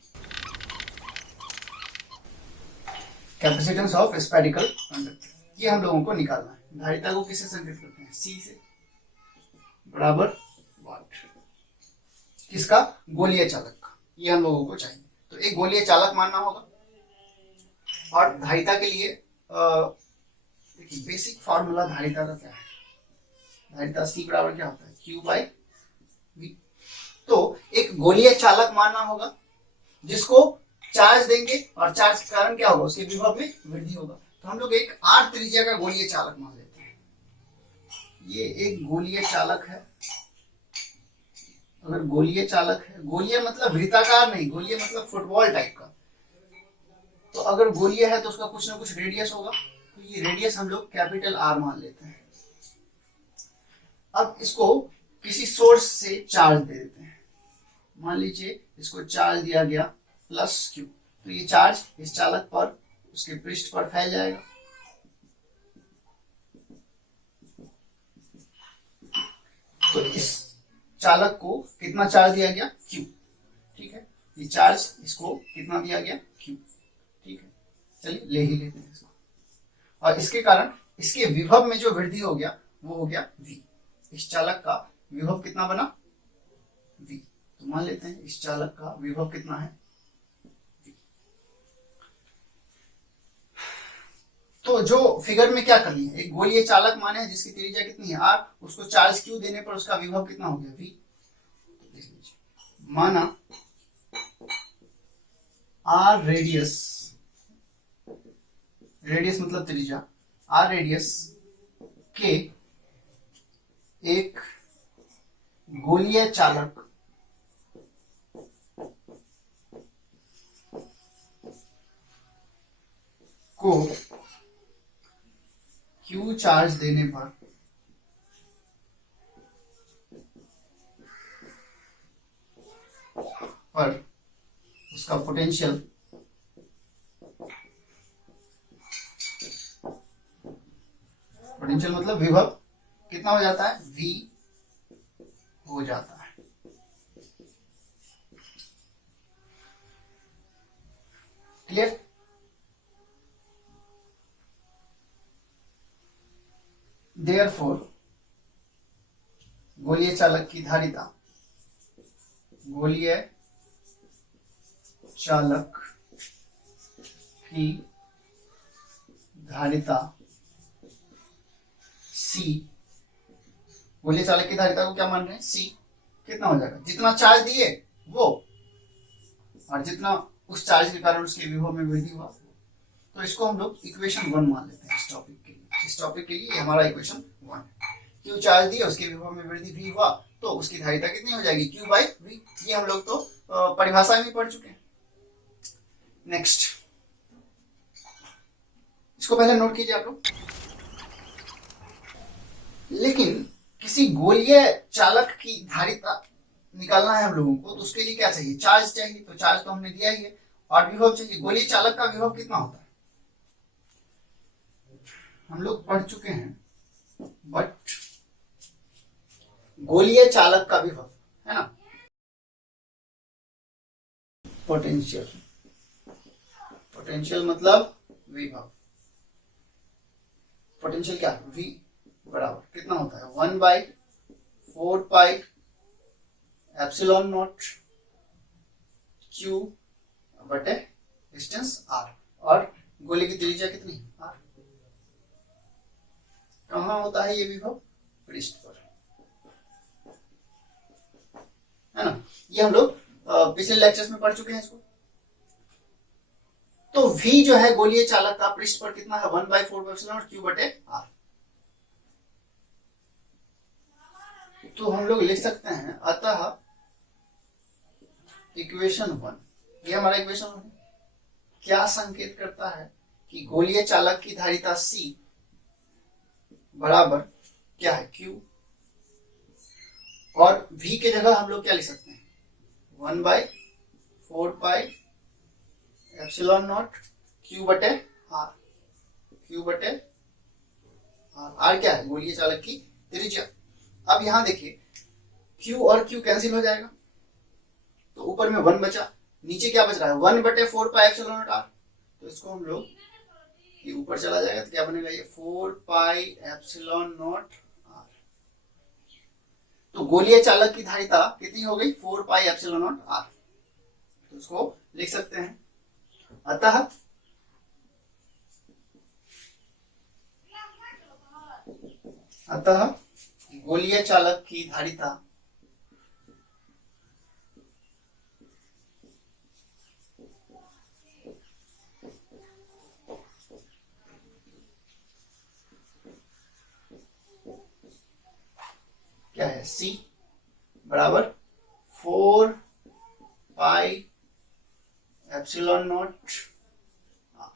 Capacitance of spherical conductor, ये हम लोगों को निकालना है। धारिता को किससे संकेत करते हैं सी से, बराबर वाट, किसका गोलीय चालक का, ये हम लोगों को चाहिए। तो एक गोलीय चालक मानना होगा, और धारिता के लिए देखिए बेसिक फॉर्मूला धारिता का क्या है, धारिता सी बराबर क्या होता है क्यू बाई वी। तो एक गोलीय चालक मानना होगा जिसको चार्ज देंगे और चार्ज के कारण क्या होगा उसके विभव में वृद्धि होगा। तो हम लोग एक आर त्रिज्या का गोलीय चालक मान लेते हैं। ये एक गोलीय चालक है। अगर गोलीय चालक है, गोलीय मतलब वृत्ताकार नहीं, गोलीय मतलब फुटबॉल टाइप का। तो अगर गोलीय है तो उसका कुछ ना कुछ रेडियस होगा, तो ये रेडियस हम लोग कैपिटल आर मान लेते हैं। अब इसको किसी सोर्स से चार्ज दे देते हैं। मान लीजिए इसको चार्ज दिया गया प्लस क्यू, तो ये चार्ज इस चालक पर उसके पृष्ठ पर फैल जाएगा। तो इस चालक को कितना चार्ज दिया गया क्यू, ठीक है, ये चार्ज इसको कितना दिया गया क्यू, ठीक है, चलिए ले ही लेते हैं इसको। और इसके कारण इसके विभव में जो वृद्धि हो गया वो हो गया v। इस चालक का विभव कितना बना v, तो मान लेते हैं इस चालक का विभव कितना है v। तो जो फिगर में क्या करनी है, एक गोलीय चालक माने हैं जिसकी त्रिज्या कितनी है r, उसको चार्ज q देने पर उसका विभव कितना हो गया v। माना r रेडियस, रेडियस मतलब त्रिज्या, r रेडियस के एक गोलीय चालक को Q चार्ज देने पर उसका पोटेंशियल मतलब विभव कितना हो जाता है, V हो जाता है। क्लियर? देयरफॉर गोलीय चालक की धारिता, गोलीय चालक की धारिता C, गोलीय चालक की धारिता को क्या मान रहे हैं, C, कितना हो जाएगा, जितना चार्ज दिए वो और जितना उस चार्ज के कारण उसके विभव में वृद्धि हुआ। तो इसको हम लोग इक्वेशन 1 मान लेते हैं इस टॉपिक के लिए। इस टॉपिक के लिए हमारा इक्वेशन 1 है। क्यू चार्ज दिया, उसके विभव में वृद्धि V हुआ, तो उसकी धारिता कितनी हो जाएगी, Q बाई V। ये हम लोग तो परिभाषा में पढ़ चुके हैं। नेक्स्ट, इसको पहले नोट कीजिए आप लोग। लेकिन किसी गोलीय चालक की धारिता निकालना है हम लोगों को, तो उसके लिए क्या चाहिए, चार्ज चाहिए। तो चार्ज तो हमने दिया ही है, और विभव चाहिए। गोलीय चालक का विभव कितना होता है हम लोग पढ़ चुके हैं, बट गोलीय चालक का विभव है ना, पोटेंशियल, पोटेंशियल मतलब विभव। पोटेंशियल क्या, V बराबर कितना होता है, 1/4 एप्सिलॉन नॉट Q बटे डिस्टेंस R। और गोले की त्रिज्या कितनी, R। कहाँ होता है ये विभव, पृष्ठ पर, है ना। ये हम लोग पिछले लेक्चर्स में पढ़ चुके हैं इसको। तो V जो है गोलीय चालक का पृष्ठ पर कितना है, 1/4 एप्सिलॉन Q बटे R। तो हम लोग लिख सकते हैं, अतः इक्वेशन 1, ये हमारा इक्वेशन 1 है, क्या संकेत करता है कि गोलीय चालक की धारिता C बराबर क्या है, Q, और V के जगह हम लोग क्या लिख सकते हैं, 1/4 एप्सिलॉन नॉट Q बटे R। Q बटे R, R क्या है, गोलीय चालक की त्रिज्या। अब यहां देखिए, Q और Q कैंसिल हो जाएगा, तो ऊपर में 1 बचा, नीचे क्या बच रहा है, 1/4 एप्सिलॉन नॉट R। तो इसको हम लोग, ये ऊपर चला जाएगा तो क्या बनेगा, ये 4 एप्सिलॉन नॉट R। तो गोलीय चालक की धारिता कितनी हो गई, 4 एप्सिलॉन नॉट R। तो इसको लिख सकते हैं, अतः गोलीय चालक की धारिता क्या है, C बराबर 4 एप्सिलॉन नॉट R।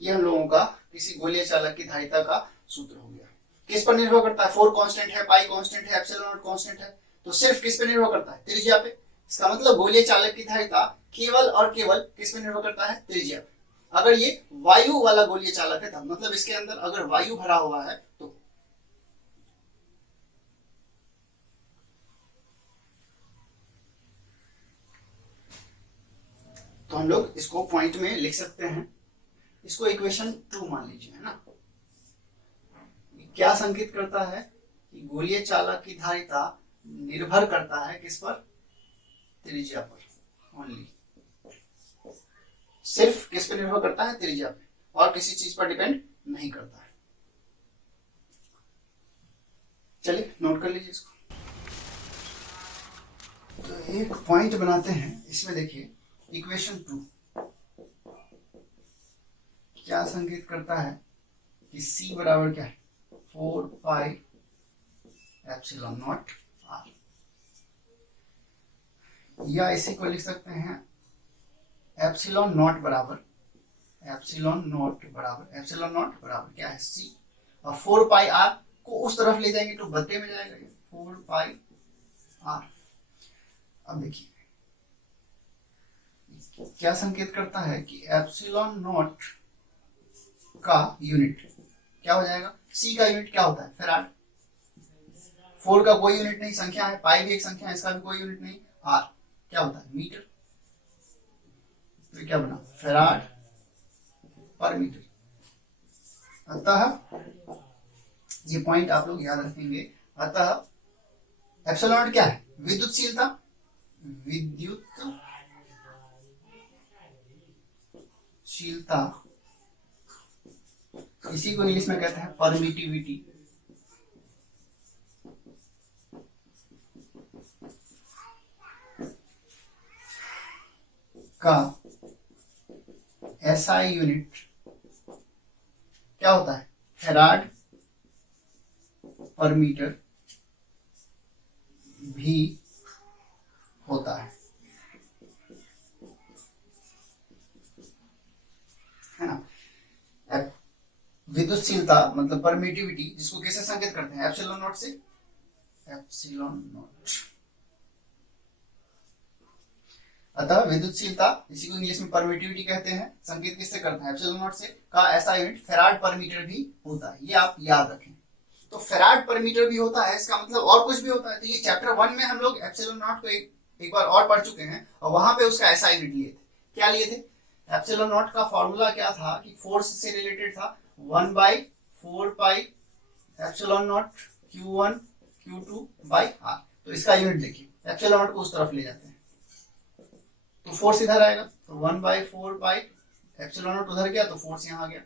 ये हम लोगों का किसी गोलीय चालक की धारिता का सूत्र हो गया। किस पर निर्भर करता है, 4 कांस्टेंट है, पाई कांस्टेंट है, एप्सिलॉन नॉट कांस्टेंट है, तो सिर्फ किस पे निर्भर करता है, त्रिज्या पे। इसका मतलब गोलीय चालक की धारिता केवल और केवल किस पे निर्भर करता है, त्रिज्या पे। अगर ये वायु वाला गोलीय चालक है तब, मतलब इसके अंदर अगर वायु भरा हुआ है तो हम लोग इसको पॉइंट में लिख सकते हैं। इसको इक्वेशन 2 मान लीजिए, है ना। क्या संकेत करता है कि गोलीय चालक की धारिता निर्भर करता है किस पर, त्रिज्या पर ओनली। सिर्फ किस पर निर्भर करता है, त्रिज्या पे, और किसी चीज पर डिपेंड नहीं करता है। चलिए नोट कर लीजिए इसको। तो एक पॉइंट बनाते हैं, इसमें देखिए इक्वेशन 2 क्या संकेत करता है कि C बराबर क्या है, 4 एप्सिलॉन नॉट R। या इसी को लिख सकते हैं एप्सिलॉन नॉट बराबर क्या है, सी, और 4 पाई आर को उस तरफ ले जाएंगे तो बदले में जाएगा ये 4 पाई आर। अब देखिए क्या संकेत करता है कि एप्सिलॉन नॉट का यूनिट क्या हो जाएगा, सी का यूनिट क्या होता है, फैराड। 4 का कोई यूनिट नहीं, संख्या है, पाई भी एक संख्या है, इसका भी कोई यूनिट नहीं, आर क्या होता है, मीटर। तो क्या बना, फैराड पर मीटर। अतः ये पॉइंट आप लोग याद रखेंगे। अतः एप्सिलॉन नॉट क्या है, विद्युतशीलता, इसी को इंग्लिश में कहते हैं परमिटिविटी। का एसआई यूनिट क्या होता है, फैराड पर मीटर भी होता है ना। विद्युतशीलता मतलब परमिटिविटी, जिसको कैसे संकेत करते हैं, एप्सिलॉन नॉट से, एप्सिलॉन नॉट। अतः विद्युतशीलता, इसी को इंग्लिश में परमिटिविटी कहते हैं, संकेत किससे करते हैं, एप्सिलॉन नॉट से, का ऐसा यूनिट फैराड पर मीटर भी होता है। ये आप याद रखें। तो फैराड पर मीटर भी होता है, इसका मतलब और कुछ भी होता है। तो ये चैप्टर 1 में हम लोग एप्सिलॉन नॉट को एक बार और पढ़ चुके हैं, और वहां पे उसका ऐसा यूनिट लिए थे। क्या लिए थे, एप्सिलॉन नॉट का फॉर्मूला क्या था कि फोर्स से रिलेटेड था, 1/4 pi epsilon not Q1 Q2 by R. तो इसका यूनिट देखिए, एप्सिलॉन नॉट को उस तरफ ले जाते हैं तो फोर्स इधर आएगा, तो 1/4 पाई एप्सिलॉन नॉट उधर गया तो फोर्स यहाँ आ गया,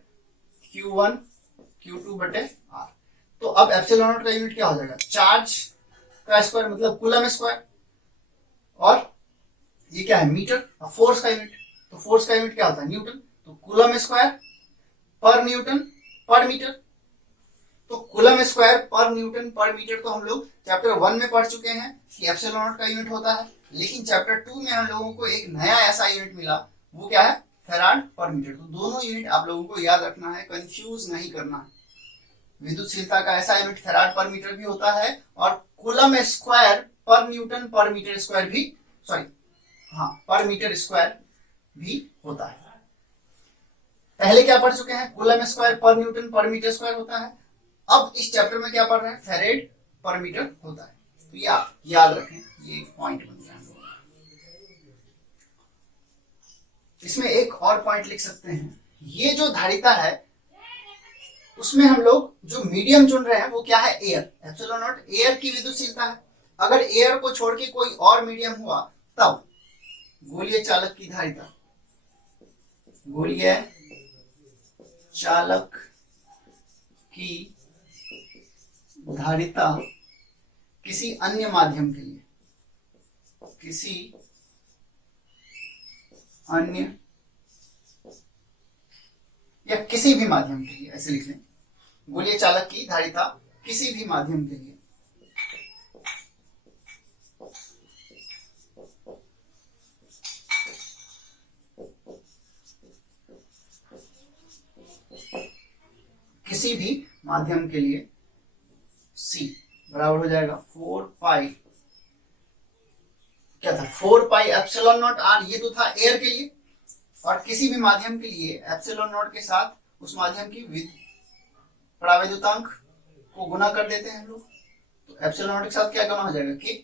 Q1 Q2 बटे आर। तो अब एप्सिलॉन नॉट का यूनिट क्या हो जाएगा, चार्ज का स्क्वायर मतलब कूलम स्क्वायर, और ये क्या है, मीटर। और फोर्स का यूनिट, तो फोर्स का यूनिट क्या होता है, न्यूटन। तो कूलम स्क्वायर पर न्यूटन पर मीटर। तो कूलम स्क्वायर पर न्यूटन पर मीटर तो हम लोग चैप्टर 1 में पढ़ चुके हैं कि एप्सिलॉन नॉट का यूनिट होता है। लेकिन चैप्टर 2 में हम लोगों को एक नया ऐसा यूनिट मिला, वो क्या है, फैराड पर मीटर। तो दोनों यूनिट आप लोगों को याद रखना है, कंफ्यूज नहीं करना है। विद्युतशीलता का ऐसा यूनिट फैराड पर मीटर भी होता है, और कूलम स्क्वायर पर न्यूटन पर मीटर स्क्वायर भी, पर मीटर स्क्वायर भी होता है। पहले क्या पढ़ चुके हैं, कूलम स्क्वायर पर न्यूटन पर मीटर स्क्वायर होता है। अब इस चैप्टर में क्या पढ़ रहे हैं, फैराड पर मीटर होता है। तो ये आप याद रखें, ये पॉइंट बन गया। इसमें एक और पॉइंट लिख सकते हैं, ये जो धारिता है उसमें हम लोग जो मीडियम चुन रहे हैं वो क्या है, एयर। एप्सिलॉन नॉट एयर की विद्युतशीलता है। अगर एयर को छोड़ के कोई और मीडियम हुआ तब गोलीय चालक की धारिता, गोलीय चालक की धारिता किसी अन्य माध्यम के लिए, किसी अन्य या किसी भी माध्यम के लिए, ऐसे लिख लें, गोलीय चालक की धारिता किसी भी माध्यम के लिए C बराबर हो जाएगा 4 पाई, क्या था, 4 पाई एप्सिलॉन नॉट आर। ये तो था एयर के लिए, और किसी भी माध्यम के लिए एप्सिलॉन नॉट के साथ उस माध्यम की परावैद्युतांक को गुना कर देते हैं हम लोग। तो एप्सिलॉन नॉट के साथ क्या गुना हो जाएगा, के।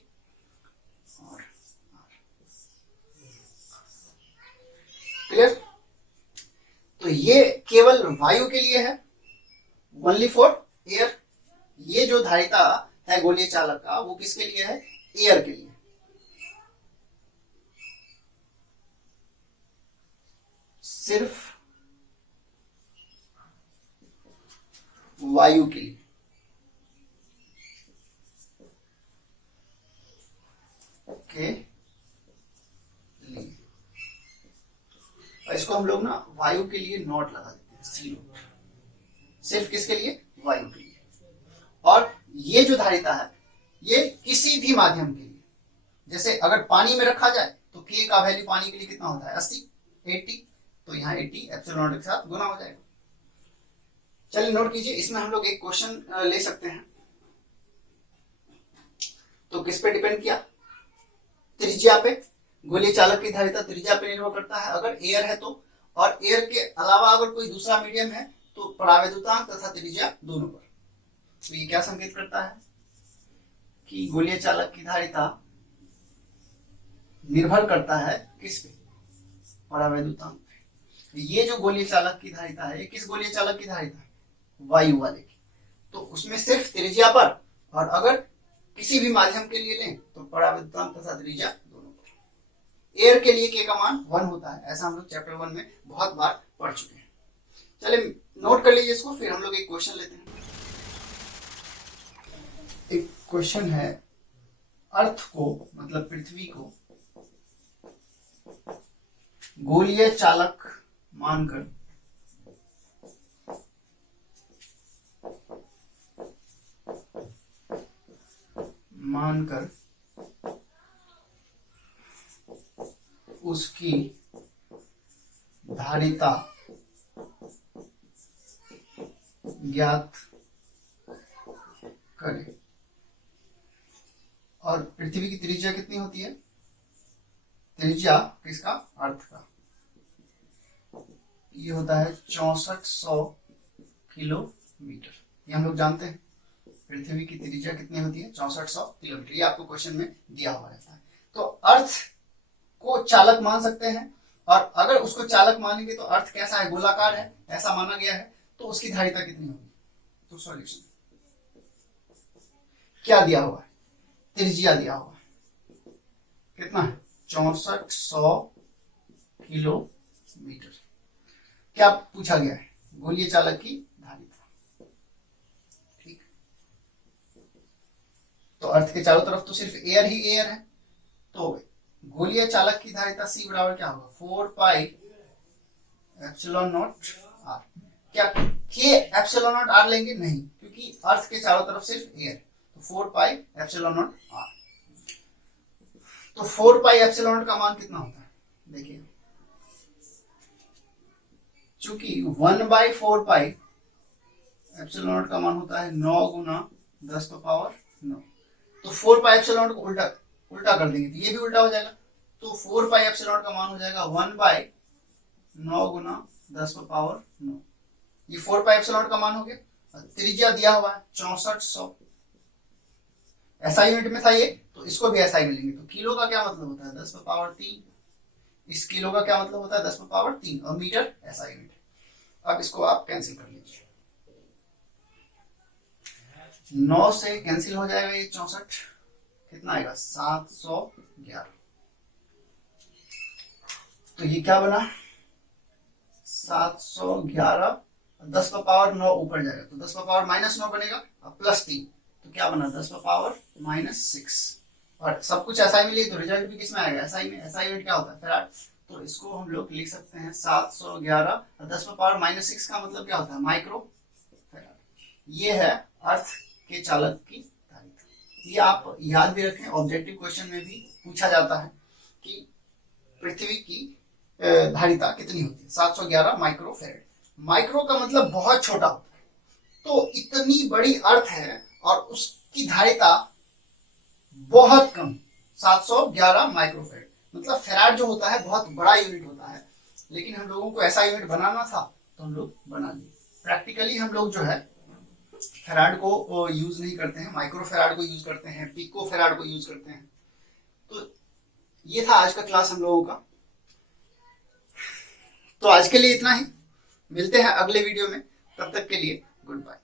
क्लियर। तो ये केवल वायु के लिए है, ओनली फॉर एयर। ये जो धारिता है गोलीय चालक का, वो किसके लिए है, एयर के लिए। सिर्फ वायु के लिए। ओके, इसको हम लोग ना वायु के लिए नोट लगा देते हैं, सी नोट। सिर्फ किसके लिए, वायु के लिए। और ये जो धारिता है ये किसी भी माध्यम के लिए, जैसे अगर पानी में रखा जाए तो के का वैल्यू पानी के लिए कितना होता है, 80। 80, तो यहाँ 80 एप्सिलॉन नॉट के साथ गुना हो जाएगा। चलिए नोट कीजिए, इसमें हम लोग एक क्वेश्चन ले सकते हैं। तो किस पे डिपेंड किया? त्रिज्या पे। गोलीय चालक की धारिता त्रिज्या पे निर्भर करता है अगर एयर है तो, और एयर के अलावा अगर कोई दूसरा मीडियम है तो परावैद्युतांक तथा त्रिज्या दोनों पर। तो ये क्या संकेत करता है कि गोलीय चालक की धारिता निर्भर करता है किस पे? परावैद्युतांक पे। ये जो गोलीय चालक की धारिता है, ये किस गोलीय चालक की धारिता है? वायु वाले की। तो उसमें सिर्फ त्रिज्या पर, और अगर किसी भी माध्यम के लिए लें तो परावैद्युतांक तथा त्रिज्या दोनों पर। एयर के लिए के का मान 1 होता है, ऐसा हम लोग चैप्टर 1 में बहुत बार पढ़ चुके हैं। चलिए नोट कर लीजिए इसको, फिर हम लोग एक क्वेश्चन लेते हैं। एक क्वेश्चन है, अर्थ को मतलब पृथ्वी को गोलीय चालक मानकर उसकी धारिता ज्ञात करें। और पृथ्वी की त्रिज्या कितनी होती है? त्रिज्या किसका? अर्थ का। ये होता है 6400 किलोमीटर। ये हम लोग जानते हैं पृथ्वी की त्रिज्या कितनी होती है? 6400 किलोमीटर। ये आपको क्वेश्चन में दिया हुआ रहता है। तो अर्थ को चालक मान सकते हैं, और अगर उसको चालक मानेंगे तो अर्थ कैसा है? गोलाकार है, ऐसा माना गया है। तो उसकी धारिता कितनी होगी? तो सॉल्यूशन क्या दिया हुआ है? त्रिज्या दिया हुआ है, कितना है? 6400 किलोमीटर। क्या पूछा गया है? गोलीय चालक की धारिता। ठीक, तो अर्थ के चारों तरफ तो सिर्फ एयर ही एयर है, तो गोलीय चालक की धारिता C बराबर क्या होगा? 4 पाई एप्सिलॉन नॉट आर। क्या के एप्सिलॉन नॉट आर लेंगे? नहीं, क्योंकि अर्थ के चारों तरफ सिर्फ एयर। तो 4 पाई एप्सिलॉन नॉट आर। तो 4 पाई एप्सिलॉन नॉट का मान कितना होता है? देखिए, चूंकि 1/4 पाई एप्सिलॉन नॉट का मान होता है 9 गुना 10⁻9। तो 4 पाई एप्सिलॉन नॉट को उल्टा कर देंगे तो ये भी उल्टा हो जाएगा। तो 4 पाई एप्सिलॉन नॉट का मान हो जाएगा 1/9 गुना 10⁻9। ये 4 पाई एप्सिलॉन नॉट का मान हो गया। त्रिज्या दिया हुआ है 6400, एसआई यूनिट में था ये, तो इसको भी एसआई मिलेंगे। तो किलो का क्या मतलब होता है? 10⁻3। इस किलो का क्या मतलब होता है? 10⁻3। और मीटर एसआई यूनिट। अब इसको आप कैंसिल कर लीजिए, 9 से कैंसिल हो जाएगा ये 64। कितना आएगा? 711। तो ये क्या बना? 711। 10⁻9 ऊपर जाएगा तो 10⁻−9 बनेगा, अब +3 तो क्या बना? 10⁻−6। और सब कुछ एसआई में लिए तो रिजल्ट भी किसमें आएगा? एसआई में। एसआई यूनिट क्या होता है? फैराड। तो इसको हम लोग लिख सकते हैं 711। 10⁻−6 का मतलब क्या होता है? Micro farad. ये है अर्थ के चालक की धारिता। ये आप याद भी रखें, ऑब्जेक्टिव क्वेश्चन में भी पूछा जाता है कि पृथ्वी की धारिता कितनी होती है? 711 माइक्रो फैराड। माइक्रो का मतलब बहुत छोटा होता है। तो इतनी बड़ी अर्थ है और उसकी धारिता बहुत कम, 711 माइक्रो फैराड। मतलब फैराड जो होता है बहुत बड़ा यूनिट होता है, लेकिन हम लोगों को ऐसा यूनिट बनाना था तो हम लोग बना लिए। प्रैक्टिकली हम लोग जो है फैराड को यूज नहीं करते हैं, माइक्रो फैराड को यूज करते हैं, पिको फैराड को यूज करते हैं। तो ये था आज का क्लास हम लोगों का। तो आज के लिए इतना ही, मिलते हैं अगले वीडियो में, तब तक के लिए गुड बाय।